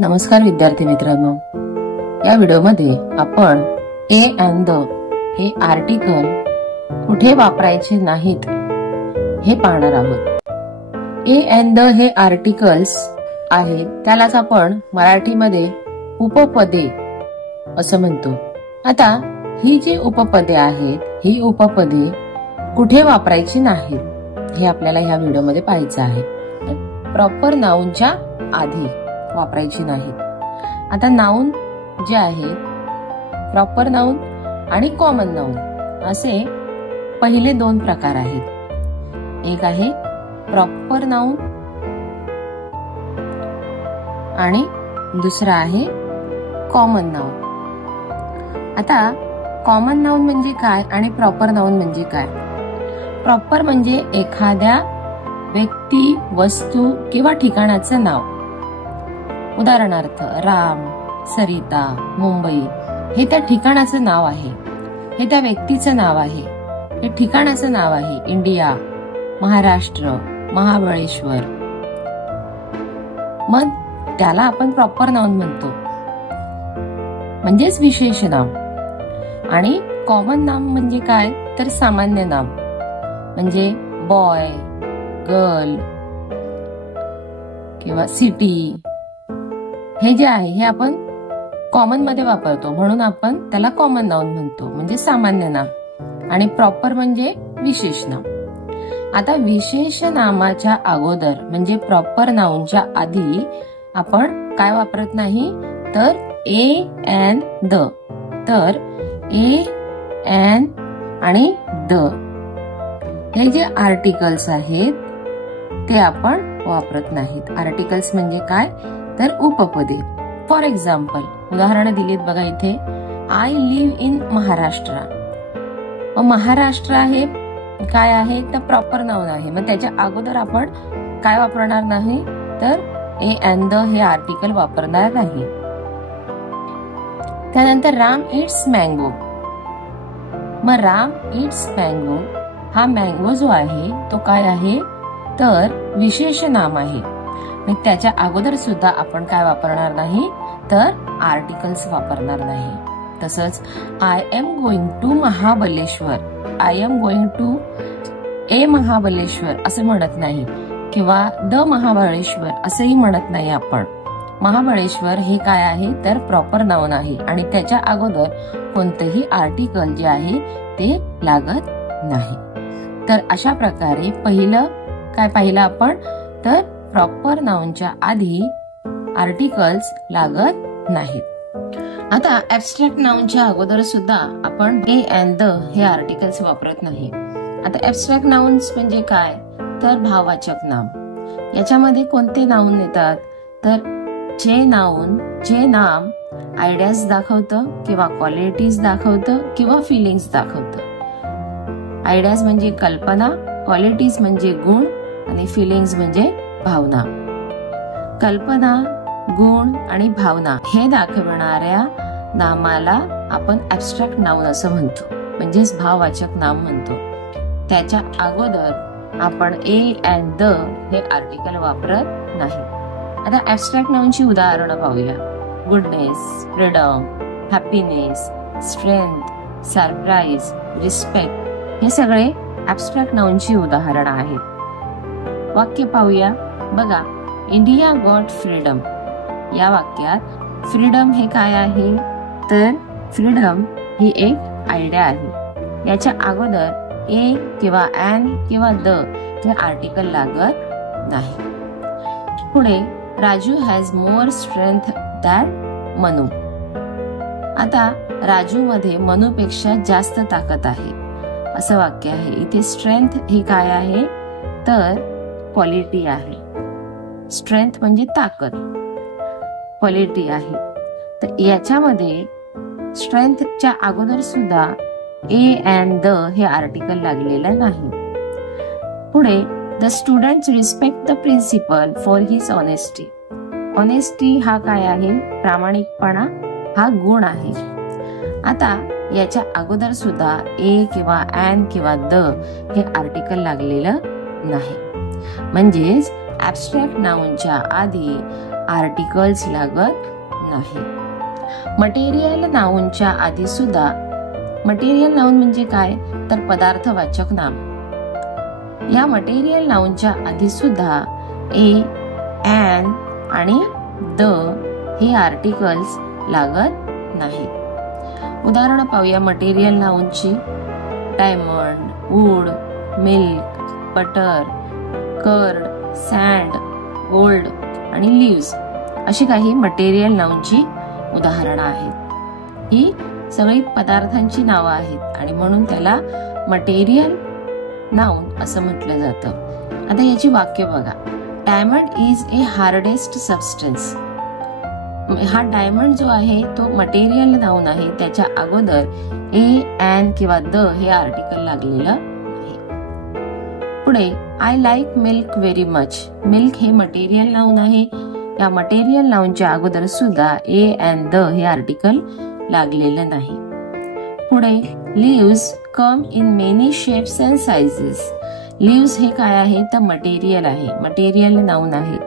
नमस्कार विद्यार्थी मित्रांनो, या व्हिडिओमध्ये आपण ए अँड द हे आर्टिकल कुठे वापरायचे नाहीत हे पाहणार आहोत। ए अँड द हे आर्टिकल्स आहेत, त्यालाच आपण मराठीमध्ये उपपदे असं म्हणतो। आता ही जी उपपदे आहेत, ही उपपदे कुठे वापरायची नाहीत हे आपल्याला ह्या व्हिडिओमध्ये पाहायचं आहे। प्रॉपर नाउनच्या आधी वापरायची नाहीत। आता नाउन जे आहेत, प्रॉपर नाउन आणि कॉमन नाउन असे पहिले दोन प्रकार आहेत। एक आहे प्रॉपर नाउन आणि दुसरा आहे कॉमन नाउन। आता कॉमन नाउन म्हणजे काय आणि प्रॉपर नाउन म्हणजे काय? प्रॉपर म्हणजे एखाद्या व्यक्ती, वस्तू किंवा ठिकाणाचं नाव। उदाहरणार्थ राम, सरिता, मुंबई हे त्या ठिकाणाचं नाव आहे, हे त्या व्यक्तीचं नाव आहे, हे ठिकाणाचं नाव आहे। इंडिया, महाराष्ट्र, महाबळेश्वर, मग त्याला आपण प्रॉपर नाउन म्हणतो, म्हणजेच विशेष नाम। आणि कॉमन नाम म्हणजे काय तर सामान्य नाम, म्हणजे बॉय, गर्ल किंवा सिटी हे जे आहे हे आपण कॉमन मध्ये वापरतो, म्हणून आपण त्याला कॉमन नाउन म्हणतो, म्हणजे सामान्य नाम। आणि प्रॉपर म्हणजे विशेष नाम। आता विशेष नामाच्या अगोदर म्हणजे प्रॉपर नाउनच्या आधी आपण काय वापरत नाही तर ए अँड द। तर ए अँड आणि द हे जे आर्टिकल्स आहेत ते आपण वापरत नाहीत। आर्टिकल्स म्हणजे काय तर उपपदे। फॉर एक्झाम्पल उदाहरण दिलीत बघा इथे, I live in Maharashtra. Maharashtra हे काय आहे तर प्रॉपर नाउन आहे, मग त्याच्या अगोदर आपण काय वापरणार नाही तर ए अँड द हे आर्टिकल वापरणार नाही। त्यानंतर राम इट्स मँगो। मग राम इट्स मँगो हा मँगो जो आहे तो काय आहे तर विशेष नाम आहे, मग त्याच्या अगोदर सुद्धा आपण काय वापरणार नाही तर आर्टिकल्स वापरणार नाही। तसंच I am going to Mahabaleshwar, I am going to a Mahabaleshwar असं म्हणत नाही, किंवा द महाबळेश्वर असंही म्हणत नाही आपण। महाबळेश्वर हे काय आहे तर प्रॉपर नाउन आहे आणि त्याच्या अगोदर कोणतेही आर्टिकल जे आहे ते लागत नाही। तर अशा प्रकारे पहिलं काय पाहिलं आपण तर प्रॉपर नाउनच्या आधी आर्टिकल्स लागत नाहीत। आता ऍब्स्ट्रॅक्ट नाउनच्या अगोदर सुद्धा आपण ए अँड द हे आर्टिकल्स वापरत नाही। आता ऍब्स्ट्रॅक्ट नाउन्स म्हणजे काय तर भाववाचक नाम। याच्यामध्ये कोणते नाउन येतात तर जे नाम आयडियाज दाखवतं किंवा क्वालिटीज दाखवतं किंवा फिलिंग्स दाखवतं। आयडियाज म्हणजे कल्पना, क्वालिटीज म्हणजे गुण आणि फिलिंग्स म्हणजे भावना। कल्पना, गुण आणि भावना हे दाखवणाऱ्या नामाला आपण ऍब्स्ट्रॅक्ट नाउन असं म्हणतो, म्हणजेच भाववाचक नाम म्हणतो। त्याच्या अगोदर आपण ए अँड द हे आर्टिकल वापरत नाही। आता ऍब्स्ट्रॅक्ट नाउनची उदाहरणं पाहूया। Goodness, freedom, happiness, strength, surprise, respect हे सगळे ऍब्स्ट्रॅक्ट नाउनची उदाहरणं आहेत। वाक्य पाहूया बघा, इंडिया गॉट फ्रीडम। या वाक्यात फ्रीडम हे काय आहे तर फ्रीडम ही एक आयडिया आहे। याच्या अगोदर ए किंवा अँड किंवा द हे आर्टिकल लागत नाही। पुढे Raju has more strength than Manu. आता राजू मध्ये मनूपेक्षा जास्त ताकद आहे असं वाक्य आहे। इथे स्ट्रेंथ ही काय आहे तर क्वालिटी आहे। स्ट्रेंथ म्हणजे ताकद, क्वालिटी आहे। तर याच्यामध्ये स्ट्रेंथच्या अगोदर सुद्धा ए अँड द हे आर्टिकल लागलेलं नाही। पुढे the students respect the principal for his honesty. Honesty हा काय आहे प्रामाणिकपणा हा गुण आहे। आता याच्या अगोदर सुद्धा ए किंवा अँड किंवा द हे आर्टिकल लागलेलं नाही, म्हणजेच ऍब्स्ट्रॅक्ट नाउनच्या आधी आर्टिकल्स लागत नाही. मटेरियल नाउनच्या आधी सुद्धा, मटेरियल नाउन म्हणजे काय तर पदार्थवाचक नाम. या मटेरियल नाउनच्या आधी सुद्धा ए, एन आणि द हे आर्टिकल्स लागत नाहीत. उदाहरण पाहूया मटेरियल नाउनची. Diamond, wood, milk, butter, curd, sand, gold आणि लीव्स अशी काही मटेरियल नाउनची उदाहरणं आहेत. ही सगळी पदार्थांची नावं आहेत आणि म्हणून त्याला मटेरियल नाउन असं म्हटलं जातं. आता याची वाक्य बघा. Diamond is a hardest substance. हा डायमंड जो आहे तो मटेरियल नाउन आहे, त्याच्या अगोदर ए, एन किंवा द हे आर्टिकल लागलेलं आहे. पुढे I like milk very much. Milk हे मटेरियल नाउन आहे. या मटेरियल नाउनच्या अगोदर सुद्धा ए, एन, द हे आर्टिकल लागलेलं नाही. पुढे leaves come in many shapes and sizes. Leaves हे काय आहे तर मटेरियल आहे, मटेरियल नाउन आहे.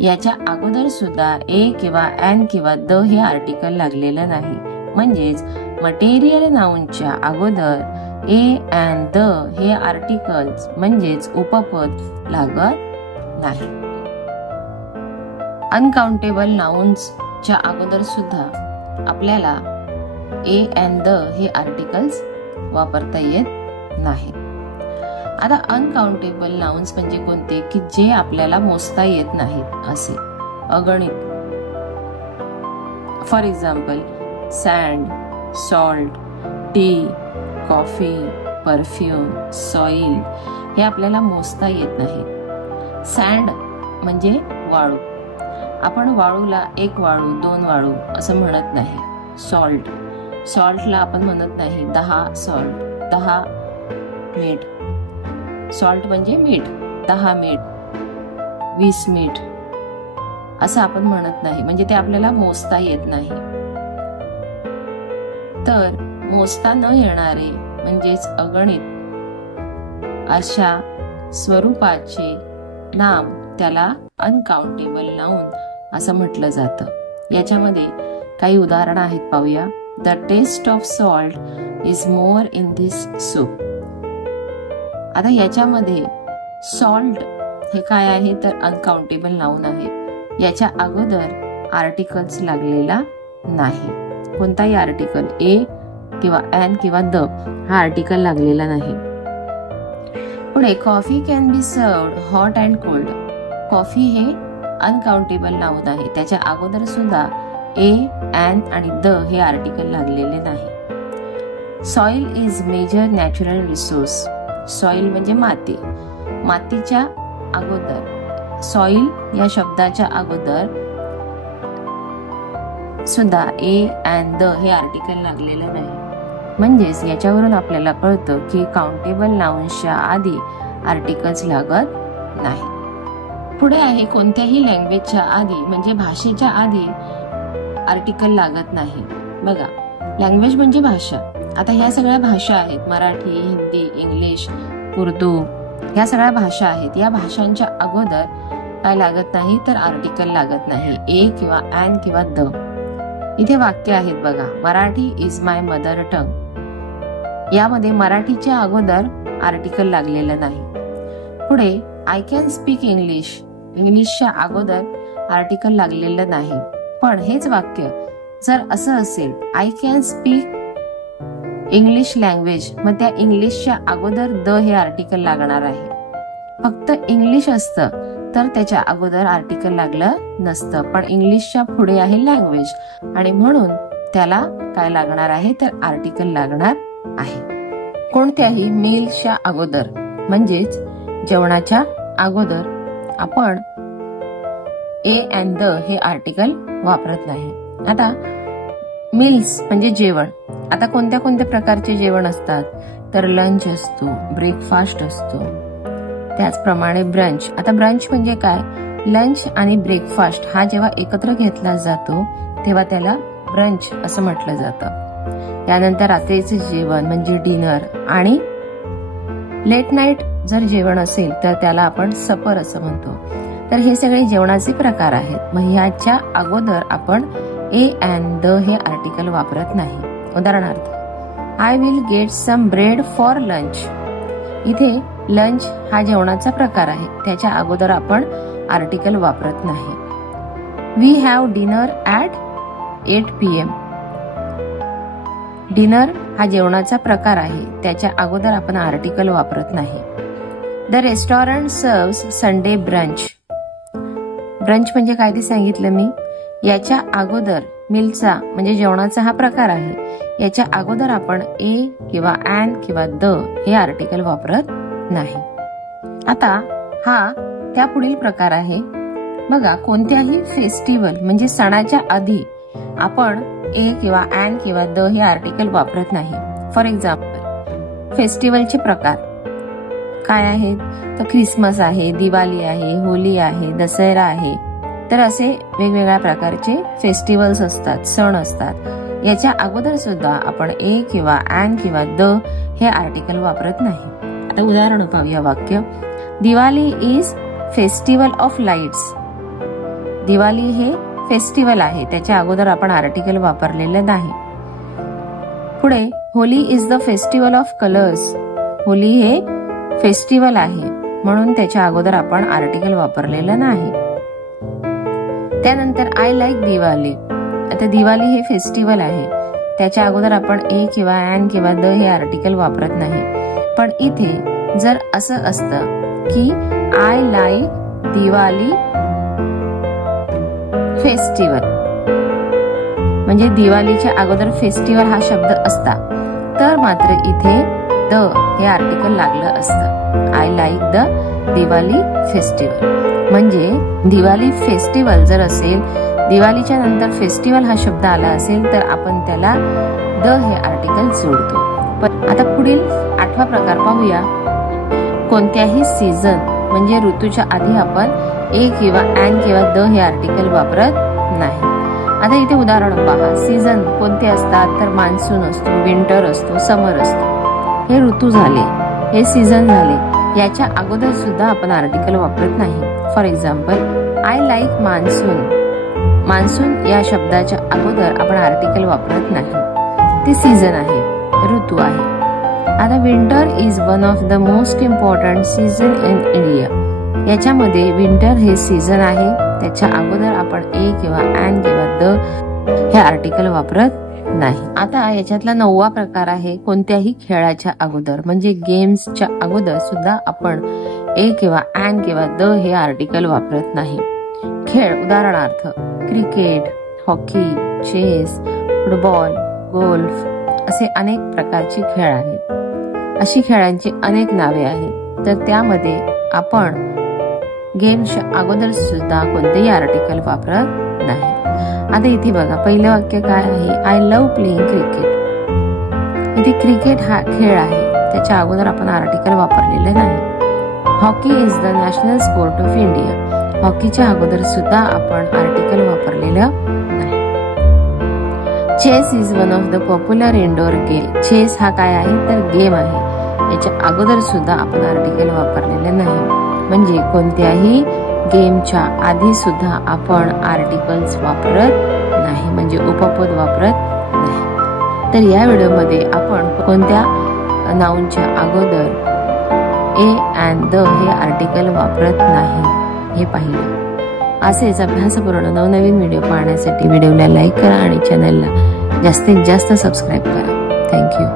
याच्या अगोदर सुद्धा ए किंवा एन किंवा द हे आर्टिकल लागलेलं नाही. म्हणजेच मटेरियल नाउनच्या अगोदर ए, एन, द हे आर्टिकल्स म्हणजेच उपपद लागत नाही. अनकाउंटेबल नाउन्सच्या अगोदर सुद्धा आपल्याला ए, एन, द हे आर्टिकल्स वापरता येत नाही. आता अनकाउंटेबल नाउन्स म्हणजे कोणते की जे आपल्याला मोजता येत नाहीत असे, अगणित. For example sand, salt, tea, coffee, perfume, soil हे आपल्याला मोजता येत नाही. सँड म्हणजे वाळू. आपण वाळूला एक वाळू, दोन वाळू असं म्हणत नाही. सॉल्ट, सॉल्टला आपण म्हणत नाही 10 सॉल्ट, 10 मीठ. सॉल्ट म्हणजे मीठ, 10 मीठ, 20 मीठ असं आपण म्हणत नाही. म्हणजे ते आपल्याला मोजता येत नाही. तर मोजता न येणारे म्हणजेच अगणित अशा स्वरूपाचे नाम त्याला अनकाउंटेबल नाउन असं म्हटलं जातं. याच्यामध्ये काही उदाहरणं आहेत पाहूया. The taste of salt is more in this soup. आता याच्यामध्ये सॉल्ट हे काय आहे तर अनकाउंटेबल नाउन आहे. याच्या अगोदर आर्टिकल्स लागलेला नाही. कोणताही आर्टिकल ए किंवा एन किंवा द हा आर्टिकल लागलेला नाही. पुढे coffee can be served hot and cold. Coffee हे अनकाउंटेबल नाउन आहे. त्याच्या अगोदर सुद्धा ए, एन आणि द हे आर्टिकल लागलेले नाही. Soil is major natural resource. Soil म्हणजे माती. मातीच्या अगोदर, सॉइल या शब्दाच्या अगोदर सुद्धा ए, एन, द हे आर्टिकल लागलेलं नाही. म्हणजेच याच्यावरून आपल्याला कळतं की काउंटेबल नाउन्सच्या आधी आर्टिकल्स लागत नाही. पुढे आहे कोणत्याही लँग्वेजच्या आधी म्हणजे भाषेच्या आधी आर्टिकल लागत नाही. बघा, लँग्वेज म्हणजे भाषा. आता ह्या सगळ्या भाषा आहेत, मराठी, हिंदी, इंग्लिश, उर्दू ह्या सगळ्या भाषा आहेत. या भाषांच्या अगोदर काय लागत नाही तर आर्टिकल लागत नाही, ए किंवा एन किंवा द. इथे वाक्य आहेत बघा. Marathi is my mother tongue. यामध्ये मराठीच्या अगोदर आर्टिकल लागलेलं नाही. पुढे आय कॅन स्पीक इंग्लिश. इंग्लिशच्या अगोदर आर्टिकल लागलेलं नाही. पण हेच वाक्य जर असं असेल, I can speak English language, मग त्या इंग्लिशच्या अगोदर द हे आर्टिकल लागणार आहे. फक्त इंग्लिश असतं तर त्याच्या अगोदर आर्टिकल लागलं नसतं. पण इंग्लिशच्या पुढे आहे लँग्वेज आणि म्हणून त्याला काय लागणार आहे तर आर्टिकल लागणार आहे. कोणत्याही मीलच्या अगोदर म्हणजेच जेवणाच्या अगोदर आपण ए अँड द हे आर्टिकल वापरत नाही. आता मील्स म्हणजे जेवण. आता कोणत्या कोणत्या प्रकारचे जेवण असतात तर लंच असतो, ब्रेकफास्ट असतो, त्याचप्रमाणे ब्रंच. आता ब्रंच म्हणजे काय, लंच आणि ब्रेकफास्ट हा जेव्हा एकत्र घेतला जातो तेव्हा त्याला ब्रंच असं म्हटलं जातं. त्यानंतर रात्रीचे जेवण म्हणजे डिनर आणि लेट नाईट जर जेवण असेल तर त्याला आपण सपर असं म्हणतो. तर हे सगळे जेवणाचे प्रकार आहेत. मग ह्याच्या अगोदर आपण ए अँड द हे आर्टिकल वापरत नाही. उदाहरणार्थ I will get some bread for lunch. इथे लंच हा जेवणाचा प्रकार आहे, त्याच्या अगोदर आपण आर्टिकल वापरत नाही. We have dinner at 8 PM. Dinner हा जेवणाचा प्रकार आहे, त्याच्या अगोदर आपण आर्टिकल वापरत नाही. The restaurant serves Sunday brunch. Brunch म्हणजे काय ते सांगितलं मी. याच्या अगोदर मीलचा म्हणजे जेवणाचा हा प्रकार आहे, याच्या अगोदर आपण ए किंवा अँड किंवा द हे आर्टिकल वापरत नाही. आता हा त्या पुढील प्रकार आहे. बघा, कोणत्याही फेस्टिवल म्हणजे सणाच्या आधी आपण ए किंवा अँड किंवा द हे आर्टिकल वापरत नाही. फॉर एक्झाम्पल फेस्टिवलचे प्रकार काय आहेत, तर ख्रिसमस आहे, दिवाळी आहे, होली आहे, दसरा आहे. तर असे वेगवेगळ्या प्रकारचे फेस्टिवल्स असतात, सण असतात. याच्या अगोदर सुद्धा आपण ए किंवा अँड किंवा द हे आर्टिकल वापरत नाही. आता उदाहरण पाहूया. वाक्य, Diwali is festival of lights. Diwali हे फेस्टिवल आहे, त्याच्या अगोदर आपण आर्टिकल वापरलेलं नाही. पुढे, Holy is the festival of colours. Holy हे फेस्टिवल आहे, म्हणून त्याच्या अगोदर आपण आर्टिकल वापरलेलं नाही. त्यानंतर आय लाईक दिवाळी. आता दिवाळी हे फेस्टिवल आहे, त्याच्या अगोदर आपण ए किंवा अँड किंवा द हे आर्टिकल वापरत नाही. पण इथे जर असं असतं की आय लाईक दिवाळी फेस्टिवल, म्हणजे दिवाळीच्या अगोदर फेस्टिवल हा शब्द असता, तर मात्र इथे द हे आर्टिकल लागलं असतं. I like the Diwali festival. म्हणजे दिवाळी फेस्टिवल जर असेल, दिवाळीच्या नंतर फेस्टिवल हा शब्द आला असेल, तर आपण त्याला द हे आर्टिकल जोडतो. पण आता पुढील 8वा प्रकार पाहूया. कोणत्याही सीझन म्हणजे ऋतूच्या आधी आपण ए किंवा अँड किंवा द हे आर्टिकल वापरत नाही. आता इथे उदाहरण पहा. सीझन कोणते असतात, तर मान्सून असतो, विंटर असतो, समर असतो. हे ऋतू झाले, हे सीझन झाले. याच्या अगोदर सुद्धा आपण आर्टिकल वापरत नाही. For example I like monsoon. Monsoon या शब्दाच्या अगोदर आपण आर्टिकल वापरत नाही. ते सीझन आहे, ऋतू आहे. आता winter is one of the most important season in India. याच्यामध्ये विंटर हे सीझन आहे, त्याच्या अगोदर आपण ए किंवा अँड किंवा द हे आर्टिकल वापरत नाही. आता याच्यातला 9वा प्रकार आहे. कोणत्याही खेळाच्या अगोदर म्हणजे गेम्सच्या अगोदर सुद्धा आपण ए किंवा अँड किंवा द हे आर्टिकल वापरत नाही. खेळ उदाहरणार्थ cricket, hockey, chess, football, golf असे अनेक प्रकारचे खेळ आहेत. अशी खेळांची अनेक नावे आहेत, तर त्यामध्ये आपण गेमच्या अगोदर सुद्धा कोणतेही आर्टिकल वापरत नाही. आता इथे बघा, पहिलं वाक्य काय आहे. I love playing cricket. इथे क्रिकेट हा खेळ आहे, त्याच्या अगोदर आपण आर्टिकल वापरलेलं नाही. Hockey is the national sport of India. हॉकीच्या अगोदर सुद्धा आपण आर्टिकल वापरलेलं नाही. Chess is one of the popular indoor game. Chess हा काय आहे, तर गेम आहे, याच्या अगोदर सुद्धा आपण आर्टिकल वापरलेलं नाही. म्हणजे कोणत्याही गेमच्या आधी सुद्धा आपण आर्टिकल्स वापरत नाही, म्हणजे उपपद वापरत नाही. तर या व्हिडिओमध्ये आपण कोणत्या नाउनच्या अगोदर ए अँड द हे आर्टिकल वापरत नाही हे पाहिलं. असेच अभ्यासपूर्ण नवनवीन व्हिडिओ पाहण्यासाठी व्हिडिओला लाईक करा आणि चॅनलला जास्तीत जास्त सबस्क्राईब करा. थँक्यू.